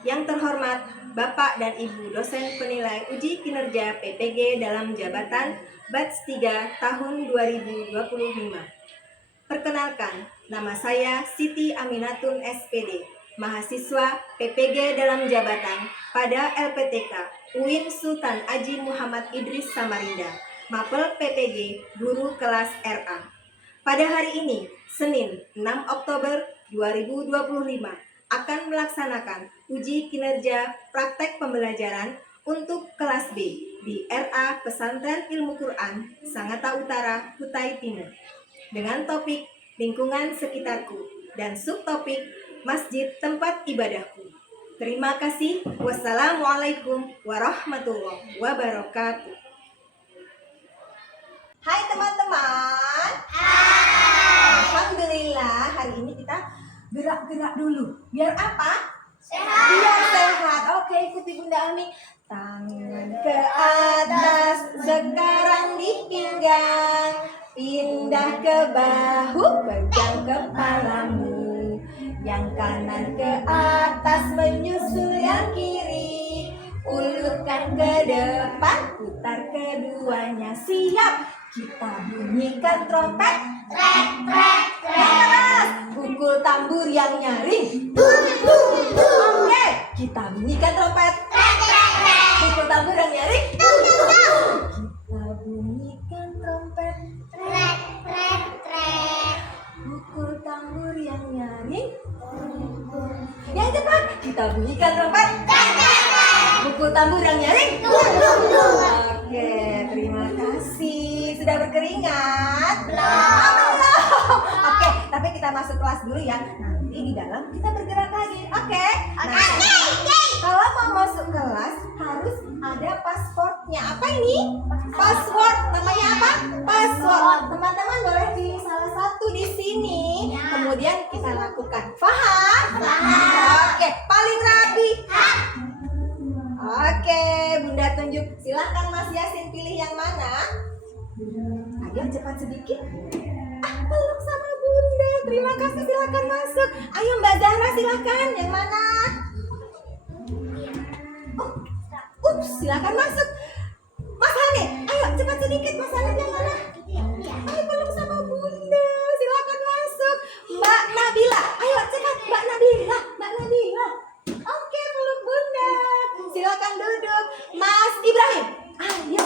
Yang terhormat Bapak dan Ibu dosen penilai uji kinerja PPG dalam jabatan Batch 3 tahun 2025. Perkenalkan, nama saya Siti Aminatun SPD, mahasiswa PPG dalam jabatan pada LPTK UIN Sultan Haji Muhammad Idris Samarinda, Mapel PPG Guru Kelas RA. Pada hari ini, Senin 6 Oktober 2025, akan melaksanakan uji kinerja praktek pembelajaran untuk kelas B di RA Pesantren Ilmu Quran Sangatta Utara, Kutai Timur dengan topik lingkungan sekitarku dan subtopik masjid tempat ibadahku. Terima kasih. Wassalamualaikum warahmatullahi wabarakatuh. Hai teman-teman. Alhamdulillah, hari ini kita gerak-gerak dulu. Biar apa? Sehat. Biar sehat. Oke, ikuti Bunda Ami. Tangan ke atas, sekarang di pinggang. Pindah ke bahu, pegang kepalamu. Yang kanan ke atas, menyusul yang kiri. Ulurkan ke depan, putar keduanya. Siap. Kita bunyikan trompet. Trek, trek, trek. Pukul tambur yang nyaring. Oke, kita bunyikan trompet. Trek, trek, trek. Pukul tambur yang nyaring. Kita bunyikan trompet. Trek, trek, trek. Pukul tambur yang nyaring. Yang cepat, kita bunyikan trompet. Trek, trek, trek. Pukul tambur yang nyaring. Oke, terima kasih. Sudah berkeringat? Belum. Oke, tapi kita masuk kelas dulu ya. Nanti di dalam kita bergerak lagi. Oke? Nah, kalau mau masuk kelas harus ada pasportnya. Apa ini? Password. Namanya apa? Password. Teman-teman boleh pilih salah satu di sini. Kemudian kita lakukan. Paham? Oke, paling rapi. Oke, Bunda tunjuk. Silahkan Mas Yasin pilih yang mana? Ayo cepat sedikit. Peluk sama Bunda. Terima kasih, silakan masuk. Ayo Mbak Zahra, silakan. Yang mana? Silakan masuk. Mas Hanif, ayo cepat sedikit. Mas Hanif yang mana? Ayo peluk sama Bunda. Silakan masuk. Mbak Nabila, ayo cepat. Mbak Nabila. Oke, peluk Bunda. Silakan duduk. Mas Ibrahim, ayo.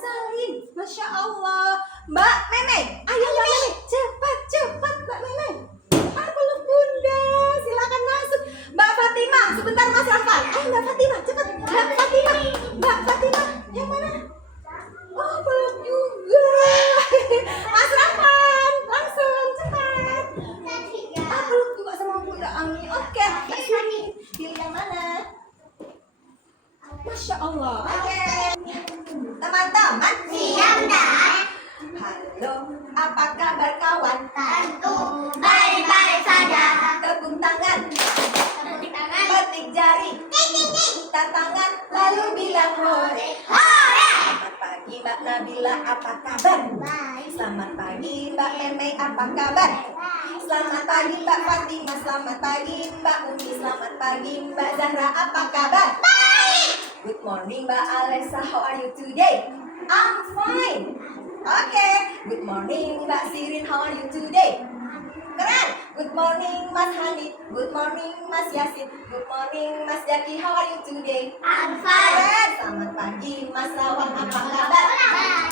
Salim, Masya Allah. Mbak Memeng, ayo Mbak Memeng, cepat Mbak Memeng. Peluk Bunda, silakan masuk. Mbak Fatimah, sebentar Mas Rafan. Ayo Mbak Fatimah, cepat. Mbak Fatimah, yang mana? Peluk juga. Mas Rafan, langsung cepat. Peluk juga sama Bunda Ami. Oke, pilih yang mana? Masya Allah. Oke. Teman-teman siap dah. Halo, apa kabar kawan? Tentu baik-baik saja. Tepuk tangan. Petik jari. Putar tangan lalu bilang hore. Selamat pagi Mbak Nabila, apa kabar? Selamat pagi Mbak Memeng, apa kabar? Selamat pagi Mbak Fatimah, selamat pagi Mbak Umi, selamat pagi Mbak Zahra, apa kabar? Good morning Mbak Alessa, how are you today? I'm fine. Okay. Good morning Mbak Sirin, how are you today? Keren. Good morning Mas Hanif. Good morning Mas Yasin. Good morning Mas Jaki, how are you today? I'm fine. Keren. Selamat pagi Mas Lawang, apa kabar?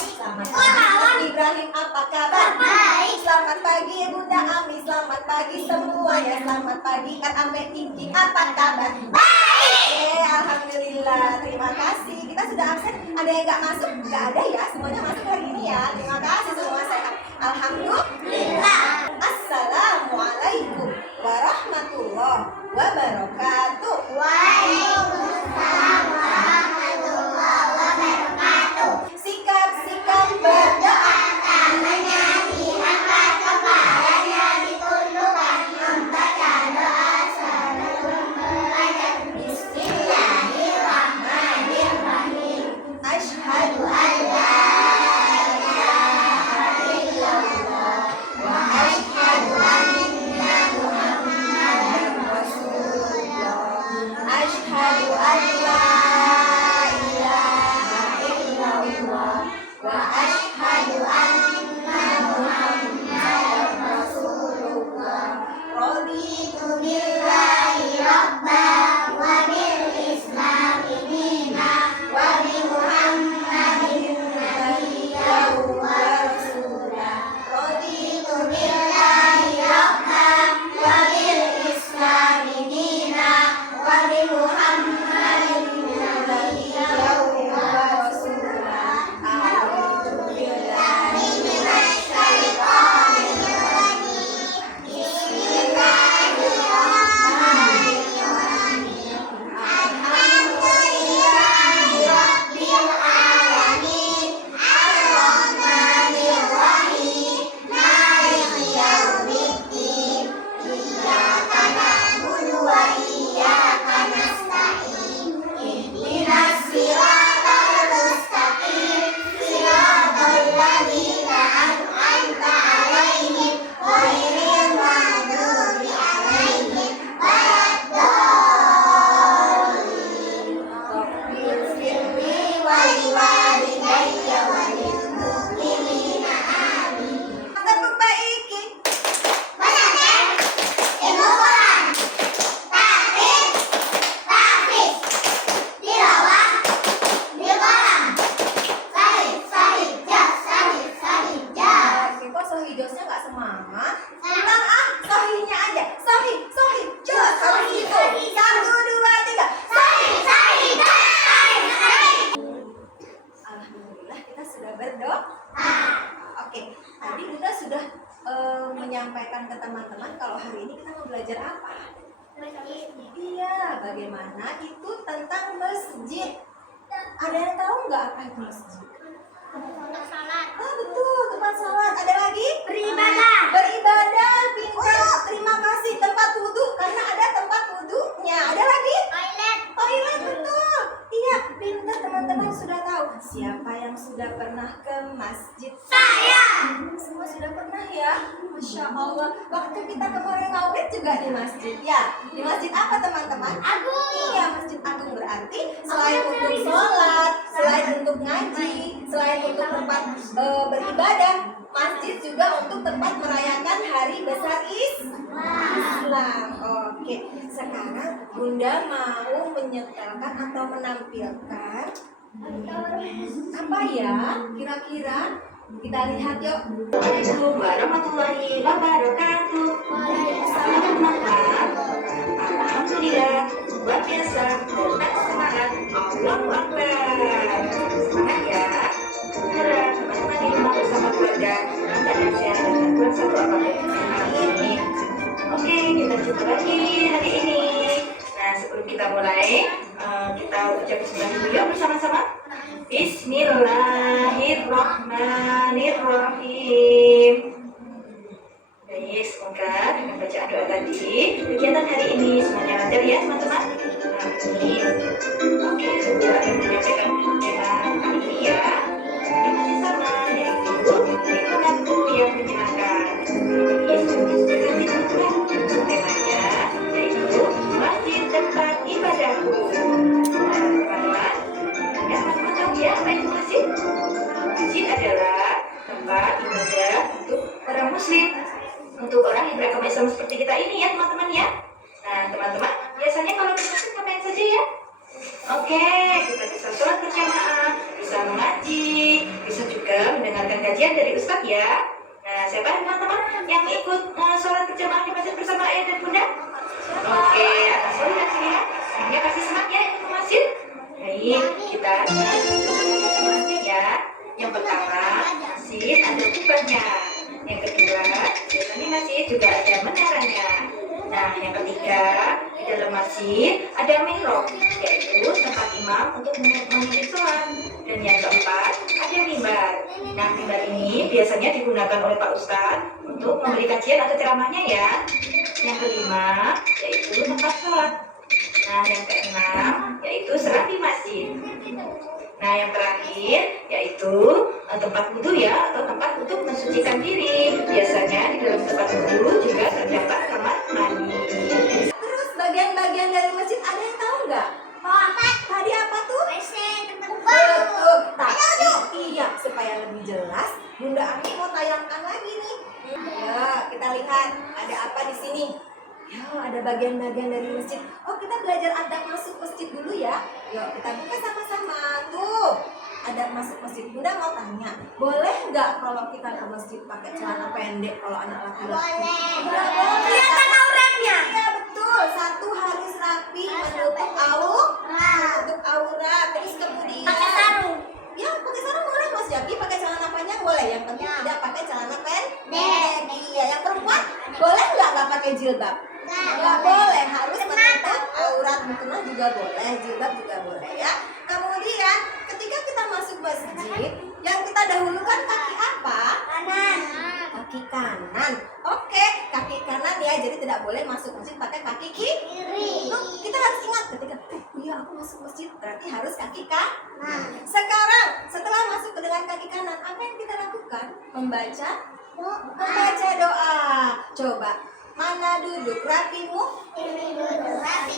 Selamat pagi Mas Ibrahim, apa kabar? Baik. Selamat pagi Bunda Ami, selamat pagi semuanya. Selamat pagi Kak Ame Tinggi, apa kabar? Alhamdulillah, terima kasih. Kita sudah absen, ada yang nggak masuk? Nggak ada ya, semuanya masuk hari ini ya. Terima kasih, semua sehat. Alhamdulillah. Assalamualaikum warahmatullahi wabarakatuh. Waalaikumsalam warahmatullahi wabarakatuh. Sikap berdoa, tangannya diangkat, kepalanya ditundukkan, membaca doa sebelum belajar. Bismillahirrahmanirrahim. Asyhadu an la ilaha illallah wa asyhadu anna Muhammadan rasulullah. bagaimana itu tentang masjid. Ada yang tahu nggak apa itu masjid? Tempat salat. Oh betul, tempat salat. Ada lagi? Beribadah. Beribadah, pintar. Terima kasih. Tempat wudhu, karena ada tempat wudhunya. Ada lagi? Toilet. Toilet, betul. Iya, pintar teman-teman sudah tahu. Siapa yang sudah pernah ke masjid? Saya. Semua sudah pernah ya? Masya Allah. Waktu kita kemarin maulid juga di masjid. Ya, di masjid apa teman-teman? Agung. Iya, masjid agung berarti selain untuk sholat, selain untuk ngaji, selain untuk tempat beribadah, masjid juga untuk tempat merayakan hari besar Islam. Oke, sekarang Bunda mau menyetelkan atau menampilkan apa ya? Kira-kira kita lihat yuk. Assalamualaikum warahmatullahi wabarakatuh. Selamat malam. Alhamdulillah, luar biasa, tetap semangat. Allahu Akbar. Semangat ya. Harap teman-teman di rumah bersama keluarga dalam sehat dan tanpa satu apapun. Amin. Oke, kita jumpa lagi hari ini. Nah, sebelum kita mulai, kita ucap bismillah dulu ya bersama-sama. Bismillahirrahmanirrahim. Baik, semoga dengan bacaan doa tadi kegiatan hari ini semuanya lancar ya teman-teman. Amin. Oke, sudah akan menyampaikan tema kali ini ya. Yang masih sama, yaitu lingkunganku yang menyenangkan. Temanya yaitu masjid tempat ibadahku. Nah, teman-teman, teman-teman tahu ya apa itu masjid? Masjid adalah tempat ibadah untuk orang muslim, untuk orang yang beragama Islam seperti kita ini ya teman-teman ya. Nah teman-teman, biasanya kalau di masjid ngapain saja ya? Oke, kita bisa sholat berjamaah, bisa mengaji, bisa juga mendengarkan kajian dari Ustadz ya. Nah, siapa teman-teman yang ikut sholat berjamaah di masjid bersama ayah dan bunda? Oke, atas sholat dan sini ya. Semuanya kasih semangat ya ikut ke masjid. Baik, kita ke masjid ya. Yang pertama, masjid ada kubahnya. Yang kedua, biasanya masjid juga ada menaranya. Nah, yang ketiga, di dalam masjid ada mihrab, yaitu tempat imam untuk memimpin sholat. Dan yang keempat, ada mimbar. Nah, mimbar ini biasanya digunakan oleh Pak Ustadz untuk memberi kajian atau ceramahnya ya. Yang kelima, yaitu tempat sholat. Nah, yang keenam, yaitu serambi masjid. Nah, yang terakhir yaitu tempat wudhu ya, atau tempat untuk mensucikan diri. Biasanya di dalam tempat wudhu juga terdapat kamar mandi. Terus bagian-bagian dari masjid ada yang tahu nggak? Tadi apa tuh? WC, tempat Betul. Tapi iya, supaya lebih jelas, Bunda Ami mau tayangkan lagi nih. Ya, kita lihat ada apa di sini. Ya, ada bagian-bagian dari masjid. Oh, kita belajar adab masuk masjid dulu ya. Yuk, kita buka sama-sama. Tuh, adab masuk masjid. Bunda mau tanya, boleh nggak kalau kita ke masjid pakai celana pendek kalau anak laki-laki? Boleh. Nggak boleh. Kelihatan auratnya. Iya, betul. Satu harus rapi, menutup aurat. Terus kemudian Pakai sarung. ya, pakai sarung boleh Mas Jaki, pakai celana panjang boleh. Yang penting Ya. tidak pakai celana pendek. Iya, yang perempuan boleh nggak pakai jilbab? Nggak boleh, harus menutup aurat. Mukena juga boleh, jilbab juga boleh ya. Kemudian ketika kita masuk masjid, yang kita dahulukan kaki apa? Kanan. Kaki kanan. Oke, kaki kanan ya. Jadi tidak boleh masuk masjid pakai kaki kiri. Loh, kita harus ingat ketika iya aku masuk masjid berarti harus kaki kanan. Sekarang setelah masuk dengan kaki kanan, apa yang kita lakukan? Membaca doa. Coba, mana duduk rapimu?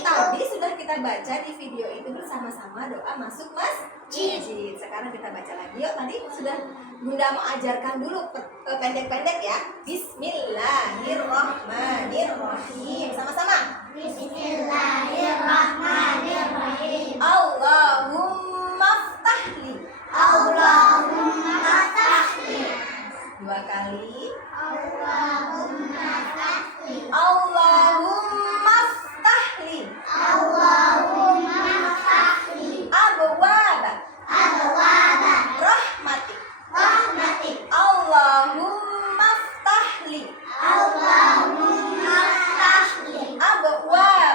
Tadi sudah kita baca di video itu bersama-sama doa masuk masjid. Sekarang kita baca lagi yuk. Tadi sudah Bunda mau ajarkan dulu pendek-pendek ya. Bismillahirrahmanirrahim. Sama-sama. Bismillahirrahmanirrahim. Allahumma ftahli. Allahumma ftahli. Dua kali. Allahumma ftahli. Allahumma ftahli. Allahumma ftahli. Abwaba Abwaba rahmatik. rahmatik. Allahumma ftahli. Allahumma ftahli. Abwaba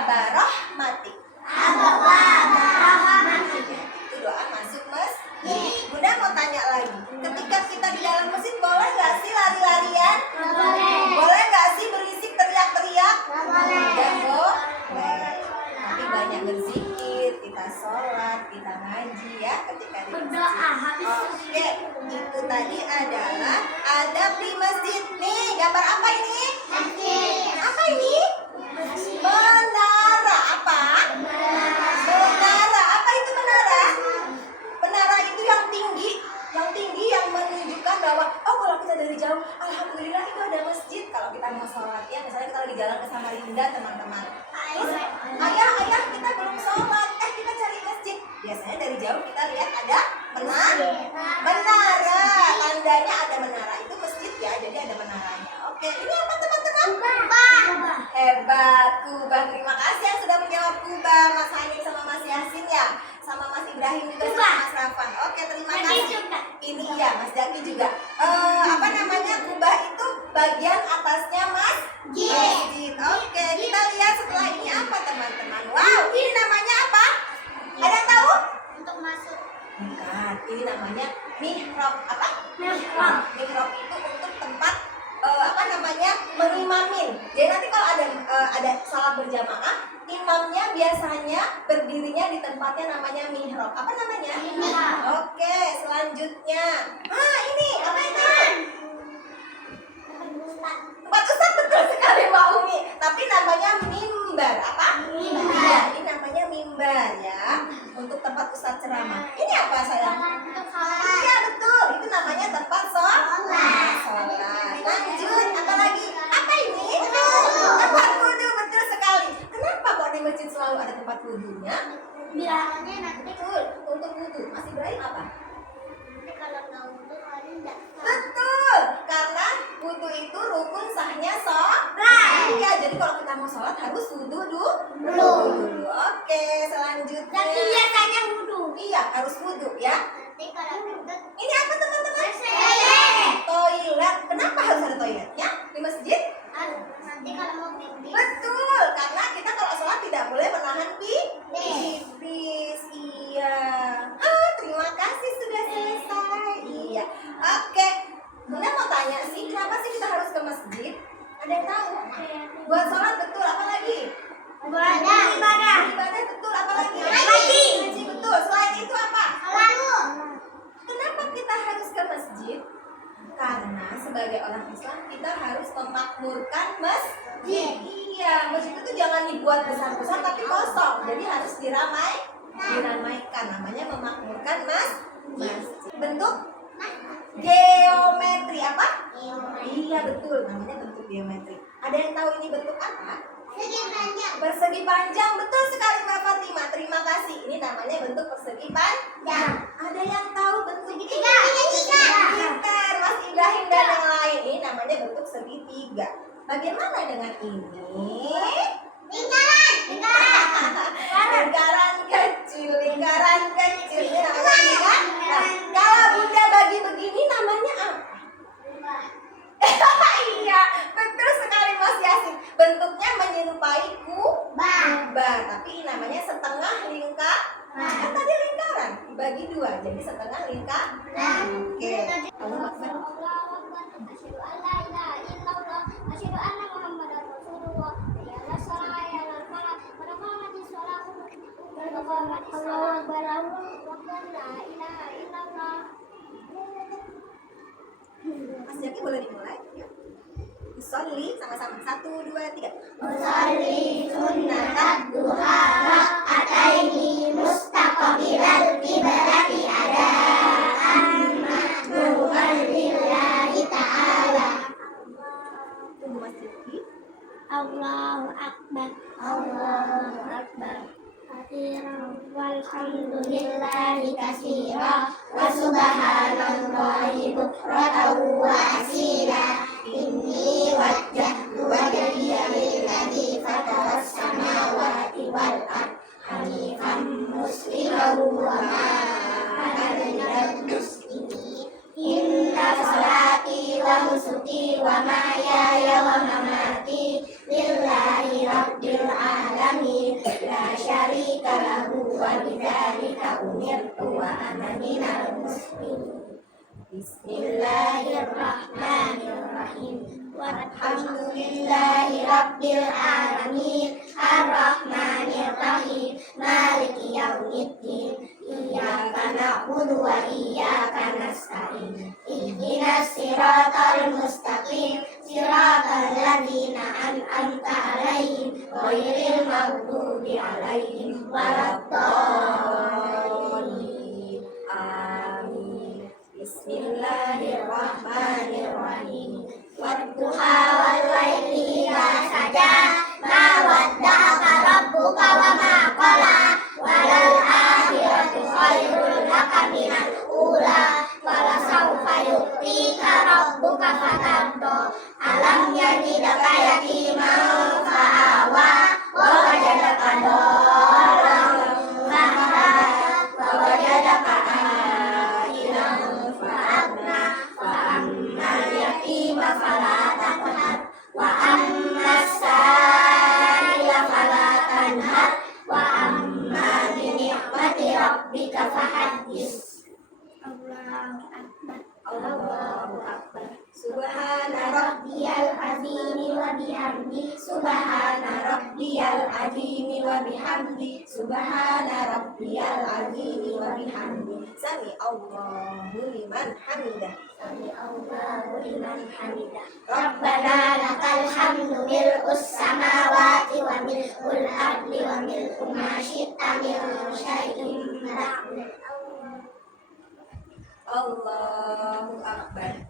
berzikir, kita sholat, kita ngaji ya ketika di masjid. Berdoa habis Oke, itu tadi adalah adab di masjid. Nih, gambar apa ini? Apa ini? Menara. Apa? Menara. Apa itu menara? Menara itu yang tinggi yang menunjukkan bahwa oh kalau kita dari jauh, alhamdulillah itu ada masjid. Kalau kita mau sholat ya, misalnya kita lagi jalan ke Samarinda teman-teman. Terus ayah kita belum sholat, kita cari masjid. Biasanya dari jauh kita lihat ada menara. Tandanya ada menara itu masjid ya, jadi ada menaranya. Oke, ini apa teman-teman? Hebat, Kubah. Terima kasih yang sudah menjawab Kubah, Mas Hanif sama Mas Yasin ya, sama Mas Ibrahim juga sama Mas Rafan. Oke, terima kasih. Ini ya, Mas Jaki juga. Apa namanya? Kubah itu bagian atasnya masjid. Oke, kita lihat setelah ini apa teman-teman? Wow, ini namanya apa? Ada yang tahu? Untuk masuk. Bukan, ini namanya mihrab. Apa? Mihrab. Mihrab itu untuk tempat mengimamin. Jadi nanti kalau ada salat berjamaah, imamnya biasanya berdirinya di tempatnya namanya mihrab. Apa namanya? Mihrab. Oke, selanjutnya. Ini apa itu? Tempat ustaz, betul sekali Mbak Umi. Tapi namanya mimbar. Apa? Mimbar. Ya, ini namanya mimbar ya. Untuk tempat ustaz ceramah. Ini apa sayang? Untuk sholat. Iya betul, itu namanya tempat sholat. Lanjut, apa lagi? Apa ini? Tempat wudhu, betul sekali. Kenapa kok di masjid selalu ada tempat wudhunya? Bilangnya nanti Betul, untuk wudhu. Mas Ibrahim apa? kalau nggak untuk hari enggak. Betul, karena wudhu itu rukun sahnya sholat. Iya, jadi kalau kita mau sholat harus wudhu dulu. Oke, selanjutnya. Tapi biasanya wudhu. Iya, harus wudhu ya. Nanti kalau kentut Ini apa teman-teman? toilet. Toilet. Kenapa harus ada toiletnya di masjid? Nanti kalau mau pipis. Betul, karena kita kalau sholat tidak boleh menahan pipis. Iya. Terima kasih sudah selesai. Iya. Oke. Bunda mau tanya sih, kenapa sih kita harus ke masjid? Ada yang tahu? Buat sholat betul, apa lagi? Ibadah. Ibadah betul, apa lagi? Ngaji. Ngaji betul. Selain itu apa? Sholat. Kenapa kita harus ke masjid? Karena sebagai orang Islam kita harus memakmurkan masjid. Iya, masjid itu jangan dibuat besar-besar tapi kosong. Jadi harus diramaikan. Namanya memakmurkan masjid. Bentuk geometri apa? Iya betul, namanya bentuk geometri. Ada yang tahu ini bentuk apa? Persegi panjang, betul sekali Mbak Fatima. Terima kasih. Ini namanya bentuk persegi panjang. Ada yang tahu bentuk segitiga? Pintar, Mas Ibrahim dan yang lain. Ini namanya bentuk segitiga. Bagaimana dengan ini? Lingkaran kecil. Ini namanya lingkaran. Nah, kalau Bunda bagi begini namanya apa? Iya, betul sekali Mas Yasin. Bentuknya menyerupai kubah, tapi namanya setengah lingkar. Kan tadi lingkaran dibagi dua, jadi setengah lingkar. Oke. Allahu Akbar. Asyhadu an la ilaha illallah, asyhadu anna Muhammadar Rasulullah. Ya la salah ya la falah, wa qamatis shalah, wa qamatis shalah, wa la ilaha illallah. Mas Jaki boleh dimulai? Yuk. Usolli sama-sama. 1, 2, 3. Usolli sunnat duha rak'ataini mustaqbilal qiblati adaan mahmudan lillahi ta'ala. Tunggu Mas Jaki. Allahu akbar. Allahu akbar. Walhamdulillahi katsira wa subhanallahi bukratan wa asila. Inni wajjahtu wajhiya lilladzi fataras samawati wal ardh hanifan musliman wa ma ana minal musyrikin. Inna salati wa nusuki wa mahyaya wa mamati lillahi rabbil alamin la syarika lahu wa bidzalika umirtu wa ana minal muslimin. Bismillahirrahmanirrahim. Walhamdulillahi rabbil alamin arrahmanirrahim na'budu wa iyyaka nasta'in. Ihdinas siratal mustaqim, siratal ladzina an'amta 'alaihim, ghairil maghdubi 'alaihim waladdallin. Amin. Bismillahirrahmanirrahim. Wadduha wal laili idza saja, ma wadda'aka rabbuka wa ma qala, walal akhiratu khairul laka minal ula, wala sawfa yu'tika rabbuka fatarda. Alam yajidaka yatiman fa'awa, wa wajadaka dhallan fahada, wa wajadaka a'ilan fa'agna, fa ammal yatima fala taqhar, wa ammas sa'ila fala tanhar, wa amma bi ni'mati rabbika fahaddits. Allahu akbar. Allahu akbar. Subhana rabbiyal azimi wa bihamdi, subhana Rabbiyal azimi wa bihamdi. Subhana rabbiyal azimi wa bihamdi. Sami Allahu liman hamidah. sami Allahu liman hamidah. Rabbana lakal hamdu mil'us samawati wa mil'ul ardi wa mil'u ma syi'ta min syai'in ba'd. Allahu akbar.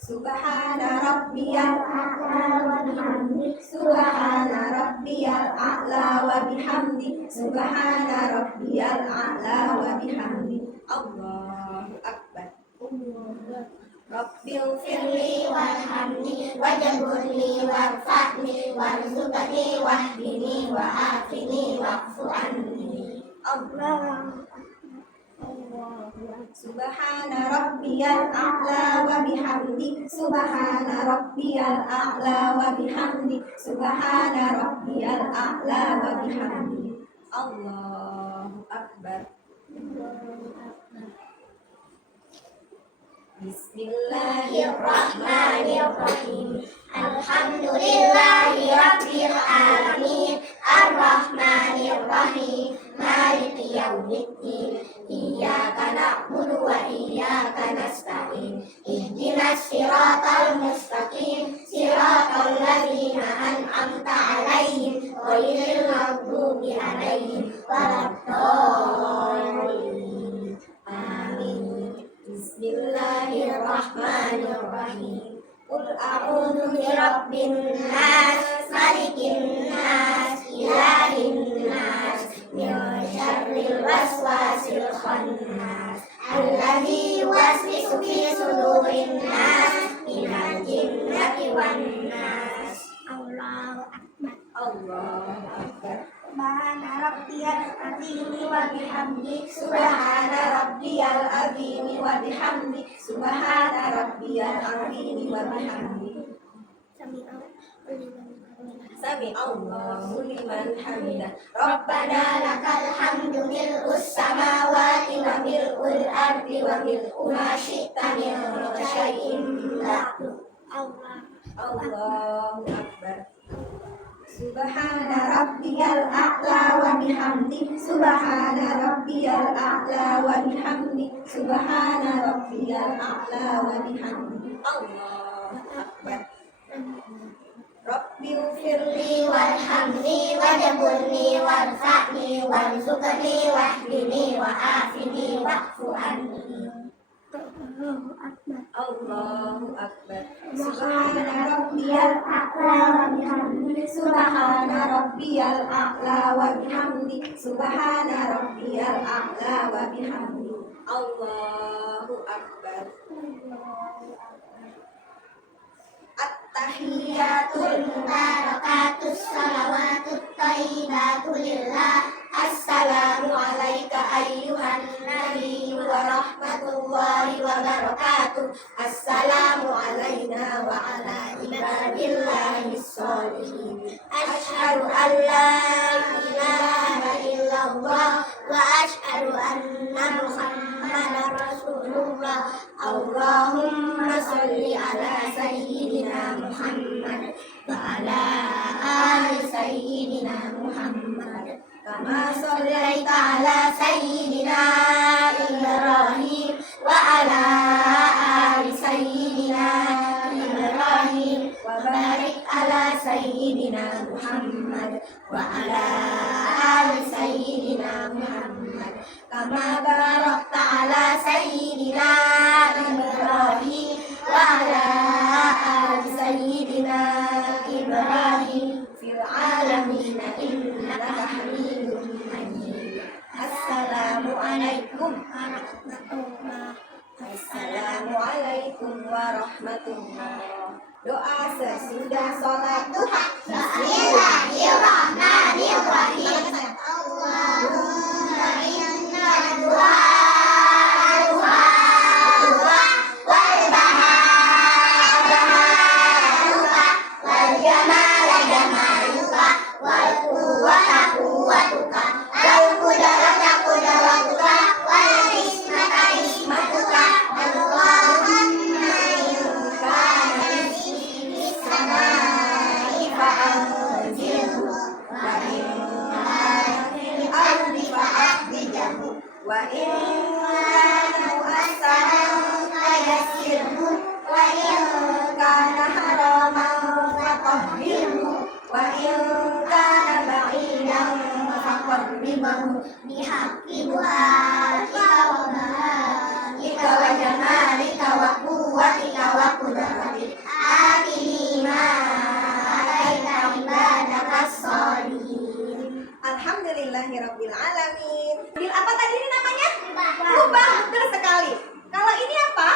Subhana rabbiyal a'la wa bihamdi. Subhana rabbiyal a'la wa bihamdi. Subhana rabbiyal a'la wa bihamdi. Allahu akbar. Rabbil Firli warhamni wajburni warfa'ni warzuqni wahdini wa'afini wa'fu anni. Allah. Subhana rabbiyal a'la wa bihamdi. Subhana rabbiyal a'la wa bihamdi. Subhana rabbiyal a'la wa bihamdi. Allahu akbar. Bismillahirrahmanirrahim. Alhamdulillahi rabbil alamin, arrahmanir rahim, maliki yaumiddin. Iyyaka na'budu wa iyyaka nasta'in. Ihdinas siratal mustaqim, siratal ladzina an'amta 'alaihim, ghairil maghdubi 'alaihim waladdallin. Amin. Bismillahirrahmanirrahim. Qul A'udzu birabbin nas, malikin nas, ilahin nas, min syarril waswasil khannas, alladzi yuwaswisu fi sudurin nas, minal jinnati wan nas. Allahu akbar. Allahu akbar. Subhana rabbiyal azimi wa bihamdi, Subhana rabbiyal azimi wa bihamdi. Subhana rabbiyal azimi wa bihamdi. Sami Allahu liman hamidah. Rabbana lakal hamdu mil'us samawati wa mil'ul ardi wa mil'u ma syi'ta min syai'in ba'du. Allahu akbar. Subhana rabbiyal a'la wa bihamdi. Subhana rabbiyal a'la wa bihamdi. Subhana rabbiyal a'la wa bihamdi. Allahu akbar. Rabbil firli Warhamni wajburni warfa'ni warzuqni wahdini wa'afini wa'fu anni. Allahu akbar. Subhana rabbiyal a'la wa bihamdi. Subhana rabbiyal a'la wa bihamdi. Subhana rabbiyal a'la wa bihamdi. Allahu akbar. At-tahiyyatul mubarakatus salawatut thayyibatu lillah. Assalamu alayka ayyuhan nabiyyu wa rahmatullahi wa barakatuh. Assalamu alayna wa ala ibadillahis sholihin. Asyhadu an la ilaha illallah wa asyhadu anna Muhammadar Rasulullah. Allahumma sholli ala sayyidina Muhammad wa ala ali sayyidina Muhammad. Kama shallaita ala sayyidina Ibrahim sayyidina Muhammad wa ala ali sayyidina Muhammad kama barakta ala sayyidina Ibrahim wa ala ali sayyidina Ibrahim fil alamin innaka Hamidum Majid. Assalamualaikum warahmatullahi wabarakatuh. Assalamualaikum warahmatullahi. Doa sesudah sholat duha. Bismillahirrahmanirrahim. Allahumma inna du'a wal baharuka wal jamala jamaluka wal quwwata quwwatuka wal qudrata qudratuka wal hikmata hikmatuka. Allahumma kana bis samai fa'anzilhu wa in kana fil ardi fa'akhrijhu wa in kana mu'assaran fayassirhu wa in kana haraman fatahhirhu wa in kana ba'idan faqarribhu bihaqqi du'aika wa mahalika wa jamalika wa quwwatika wa qudratika atini ma alaika ibadaka sholihin. Alhamdulillahirabbil alamin. Bil apa tadi ini namanya? Kubah, betul sekali. Kalau ini apa?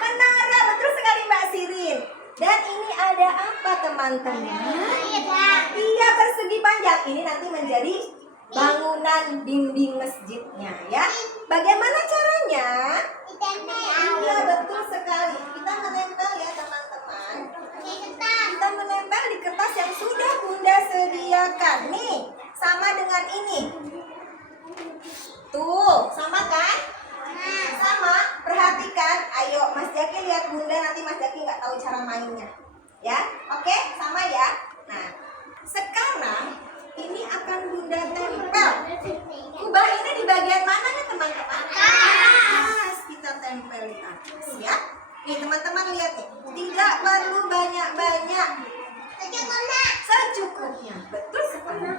Menara, betul sekali Mbak Sirin. Dan ini ada apa teman-teman? Iya, persegi panjang. Ini nanti menjadi bangunan dinding masjidnya ya. Bagaimana caranya? Iya, betul sekali. Kita menempel ya teman-teman. Kita menempel di kertas yang sudah Bunda sediakan. Nih, sama dengan ini. Tuh, sama kan? Sama. Perhatikan. Ayo Mas Jaki lihat Bunda, nanti Mas Jaki nggak tahu cara mainnya. Ya, oke? Sama ya. Nah, sekarang ini akan Bunda tempel. Kubah ini di bagian mana ya teman-teman? Atas. Kita tempel di atas ya. Nih teman-teman lihat nih. Tidak perlu banyak-banyak. Secukupnya. Betul sekali.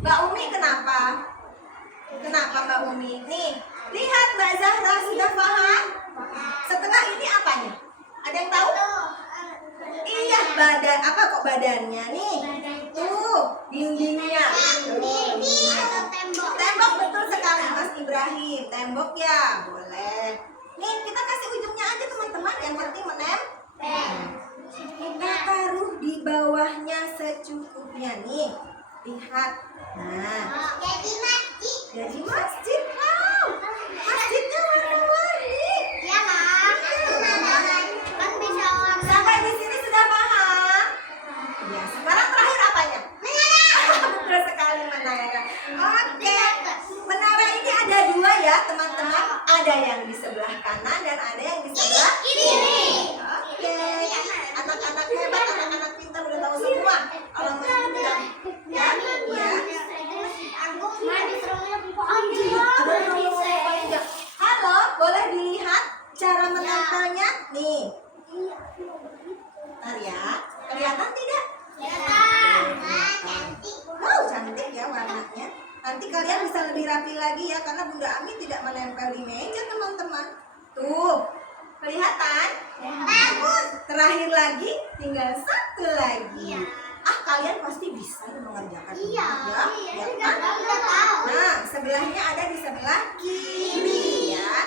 Mbak Umi kenapa? Kenapa Mbak Umi? Nih, lihat Mbak Zahra sudah paham? Setelah ini apanya? Ada yang tahu? Iya, badan. Apa kok badannya nih? Tuh, dindingnya. Tembok betul sekali Mas Ibrahim. Tembok ya, boleh. Nih, kita kasih ujungnya aja teman-teman. Yang penting menempel. Kita taruh di bawahnya secukupnya nih. Lihat. Nah, jadi masjid. Wow, masjidnya warna-warni. Sampai di sini sudah paham? Ya, sekarang terakhir apanya? Betul sekali menara. Oke, menara ini ada dua ya teman-teman. Ada yang di sebelah kanan dan ada yang di sebelah kiri. Oke, anak-anak hebat, anak-anak pintar udah tahu semua. Kalau masih tidak, ya. Halo, boleh dilihat cara menempelnya? Nih. Bentar ya. Kelihatan tidak? Wow, cantik ya warnanya. Nanti kalian bisa lebih rapi lagi ya, karena Bunda Ami tidak menempel di meja teman-teman. Tuh, kelihatan? Bagus. Terakhir lagi, tinggal satu lagi. Kalian pasti bisa mengerjakan ini ya, ya kan? Nah, sebelahnya ada di sebelah kiri ya.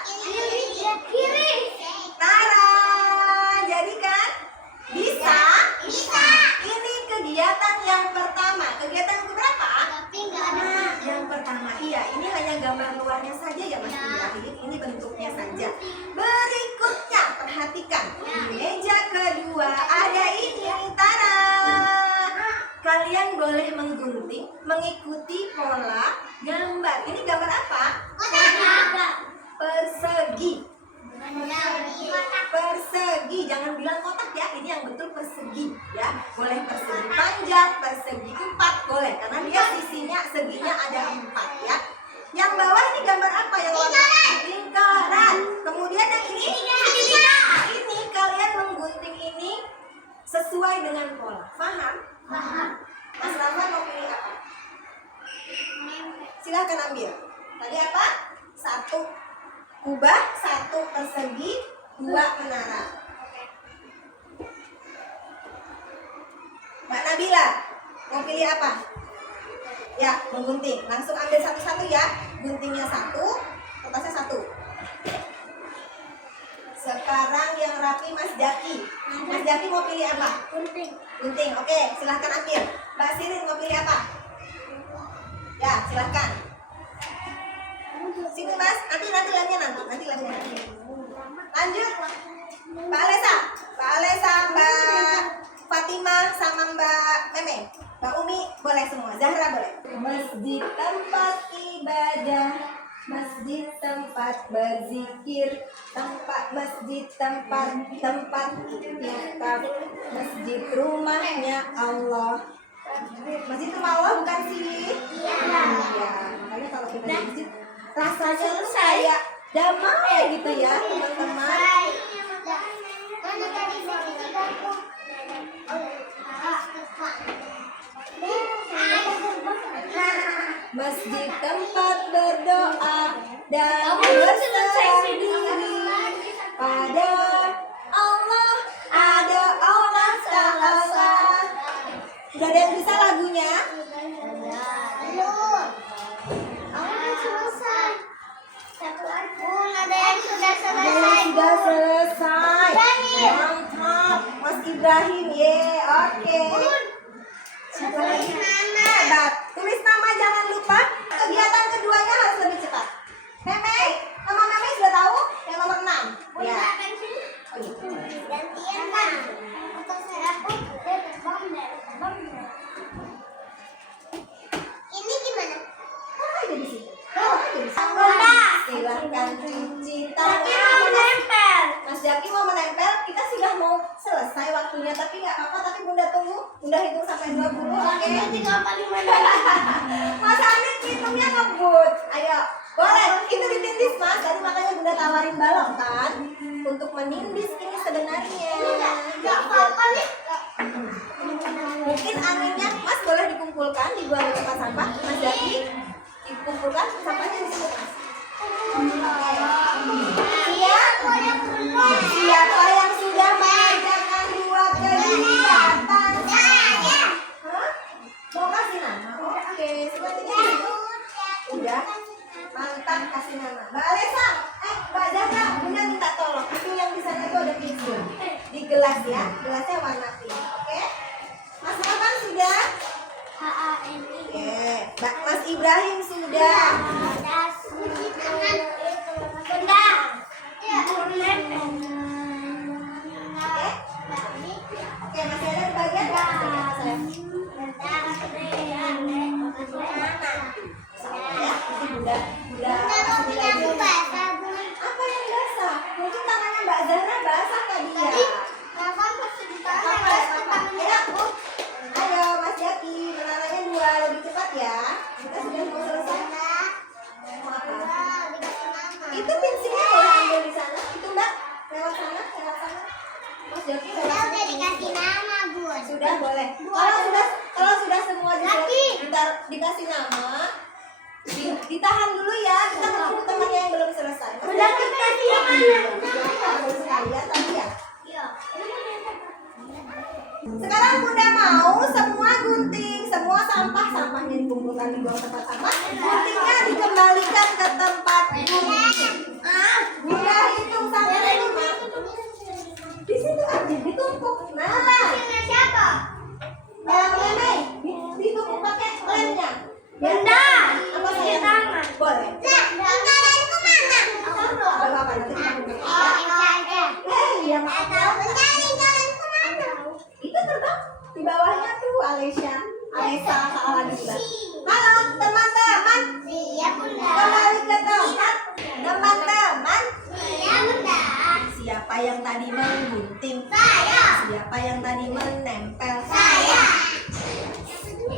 Tara, jadi kan? Bisa? Ini kegiatan yang pertama. Kegiatan yang berapa? Nah, yang pertama. Iya, ini hanya gambar luarnya saja ya Mas Ibrahim. Ini bentuknya saja. Berikutnya, perhatikan. Di meja kedua ada ini, Tara. Kalian boleh menggunting, mengikuti pola gambar. Ini gambar apa? Persegi. Persegi, jangan bilang kotak ya. Ini yang betul persegi ya. Boleh persegi panjang, persegi 4 boleh, karena dia sisinya seginya ada 4 ya. Yang bawah ini gambar apa? Yang warna lingkaran. Kemudian yang ini kalian menggunting ini sesuai sesuai dengan pola. Paham? Paham. Mas Rahman mau pilih apa? Silahkan ambil. Tadi apa? 1 kubah, 1 persegi, 2 menara. Mbak Nabila, mau pilih apa? Ya, menggunting. Langsung ambil satu-satu ya. Guntingnya 1, kertasnya 1. Sekarang yang rapi Mas Jaki. Mas Jaki mau pilih apa? Gunting. Gunting, oke, silahkan ambil. Mbak Sirin mau pilih apa? Ya, silahkan. Sini Mas, nanti lemnya nanti lemnya. Lanjut, Mbak Alesa, Mbak Fatimah sama Mbak Meme. Mbak Umi boleh semua, Zahra boleh. Masjid tempat ibadah, masjid tempat berzikir, masjid tempat itikaf, masjid rumahnya Allah. Masjid rumah Allah bukan sih? Iya. Makanya kalau kita di masjid rasanya tuh kayak damai gitu ya teman-teman. Mana tadi segitigaku? Masjid tempat berdoa dan berserah diri pada Allah, ada Allah Ta'ala. Udah ada yang bisa lagunya? Belum. Aku belum selesai. Satu lagi. Ada yang sudah selesai. Sudah selesai. Ibrahim. Mantap, Mas Ibrahim. Oke. Siapa lagi? Hebat. Tulis nama jangan lupa. Kegiatan keduanya harus lebih cepat. Meme, nama Meme sudah tahu? Yang nomor 6. Ya. Oh, gitu. Gantian kan? Untuk saya aku dia terbang dari terbang. Ini gimana? Taruh aja di situ. Silahkan cuci Tapi tangan. mau menempel. Mas Jaki mau menempel, kita sudah mau selesai waktunya, tapi nggak apa-apa. Tapi Bunda tunggu, Bunda hitung sampai 20. Oke. 3 kali Mas Amit hitungnya ngebut. Ayo, boleh. Itu ditindis Mas. Tadi makanya Bunda tawarin balok kan, untuk menindis ini sebenarnya. Gak apa-apa nih. Mungkin anginnya Mas boleh dikumpulkan, dibuang di tempat sampah. Mas Jaki dikumpulkan sampahnya di situ Mas. Siapa yang sudah mengerjakan 2 kegiatan? Hah? Mau kasih nama? Oke, sepertinya udah. Mantap, kasih nama. Mbak Alesa, Mbak Zahra, Bunda minta tolong. Itu yang di sana itu ada tisu di gelas ya. Gelasnya warna pink. Oke? Mas Rahman sudah? HANI. Oke. Mas Ibrahim sudah. Cuci tangan. Bunda. Ya, Oke, masih ada di bagian nggak? Ya, Bunda kasih lagi. Apa yang basah? Mungkin tangannya Mbak Zahra basah tadi ya. Ayo Mas Jaki, menaranya 2, lebih cepat ya. Kita sudah mau selesai. Mau apa? Itu pensilnya boleh ambil di sana. Itu Mbak, lewat sana. Mas Jaki lewat sana. Sudah boleh. Kalau sudah semua dikasih nama, ditahan dulu ya. Kita menunggu temannya yang belum selesai. Mas Jaki kasih yang mana? Baru sekalian tadi ya. Sekarang Bunda mau semua gunting, semua sampahnya dikumpulkan di bawah tempat sampah. Guntingnya dikembalikan ke tempat gunting. Bunda hitung sampai 5. Di situ aja ditumpuk. Nah, Meme, ditumpuk pakai lemnya. Bunda, Apa cuci saya? tangan. Boleh. Apa nanti kita buka. Iya maaf. Itu terbang di bawahnya tuh Alesa Kak juga. Halo teman-teman, kembali ke tempat. Teman-teman, siapa yang tadi menggunting? Siapa yang tadi menempel?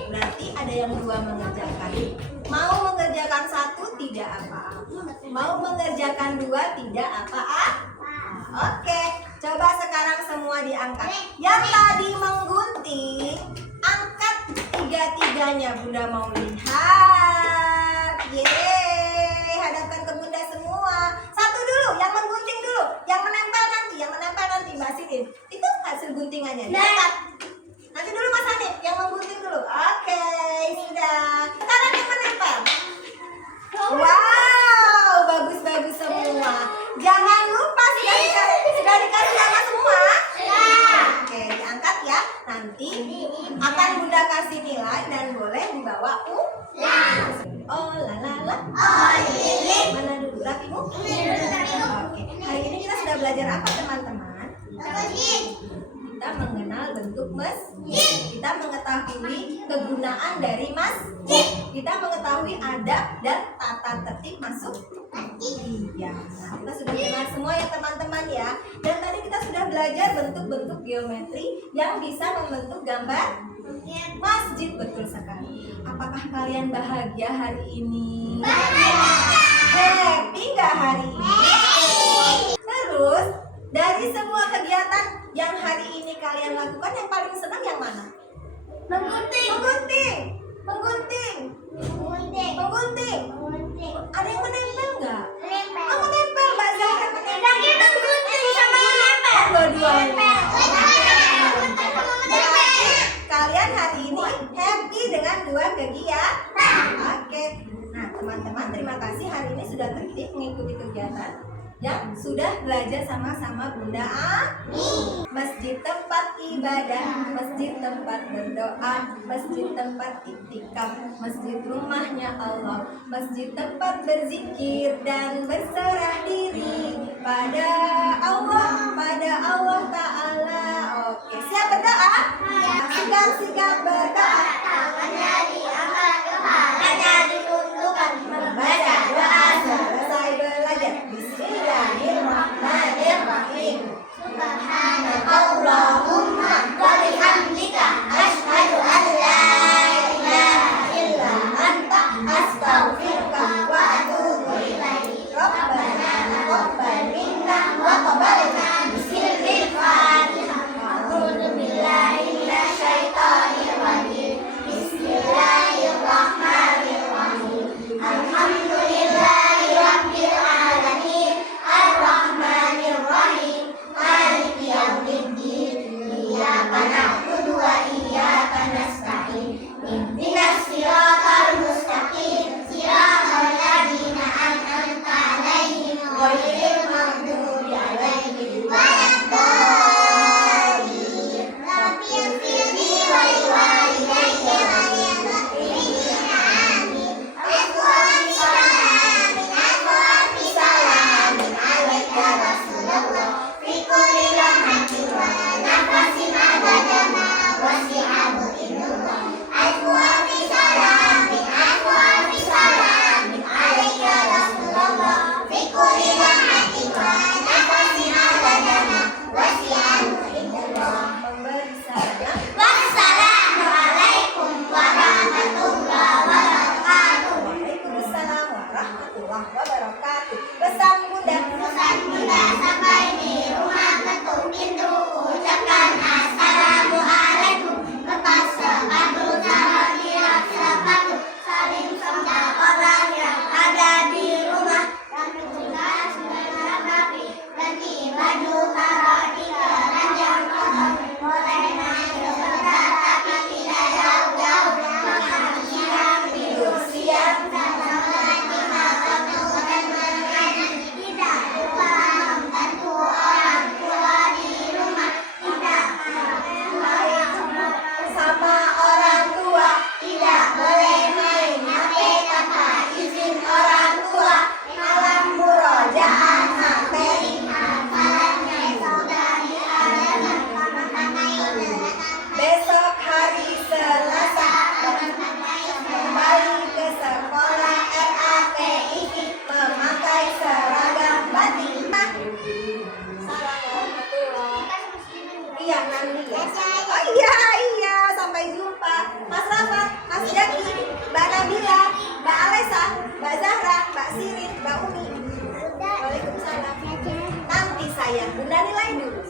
Berarti ada yang 2 mengerjakan. Mau mengerjakan 1 tidak apa-apa. Mau mengerjakan 2 tidak apa-apa. Oke. Coba sekarang semua diangkat. Yang tadi menggunting, angkat tiga-tiganya. Bunda mau lihat. Yeay, hadapkan ke Bunda semua. Satu dulu, yang menggunting dulu. Yang menempel nanti Mbak Sitin. Itu hasil guntingannya. Diangkat. Nanti dulu Mas Hanif, yang menggunting dulu. Oke, sudah. Sekarang yang menempel. Wow, bagus-bagus semua. Jangan lupa sudah dikasih nama semua. Oke, diangkat ya. Nanti akan Bunda kasih nilai dan boleh dibawa pulang. Oh la la la. Oh lili. Mana dulu rapimu? Oke, hari ini kita sudah belajar apa teman-teman? Kita mengenal bentuk masjid. Kita mengetahui kegunaan dari masjid. Kita mengetahui adab dan tata tertib masuk. Iya, nah, kita sudah kenal semua ya teman-teman ya. Dan tadi kita sudah belajar bentuk-bentuk geometri yang bisa membentuk gambar masjid. Betul sekali. Apakah kalian bahagia hari ini? Happy nggak hari ini? Terus dari semua kegiatan yang hari ini kalian lakukan, yang paling senang yang mana? Menggunting. Ada yang menempel nggak? Oh, menempel, Mbak Zahra menempel. Dua-duanya. Berarti kalian hari ini happy dengan dua kegiatan. Oke. Nah, teman-teman, terima kasih hari ini sudah terdidik mengikuti kegiatan yang sudah belajar sama-sama Bunda Ami. Masjid tempat ibadah, masjid tempat berdoa, masjid tempat iktikaf, masjid rumahnya Allah, masjid tempat berzikir dan berserah diri pada Allah Ta'ala. Oke, siap berdoa? Sikap berdoa. Tangannya diangkat, kepalanya ditundukkan, Membaca doa selesai belajar. Bismillahirrahmanirrahim. Subhanallahumma wa bihamdika asyhadu an la ilaha illa anta astaghfiruka wa atubu ilaik. Rabbana taqabbal minna wa taqabbalna bismillahil fatihah. A'udzu billahi minasyaitonir rajim. sayang. Bunda nilai dulu.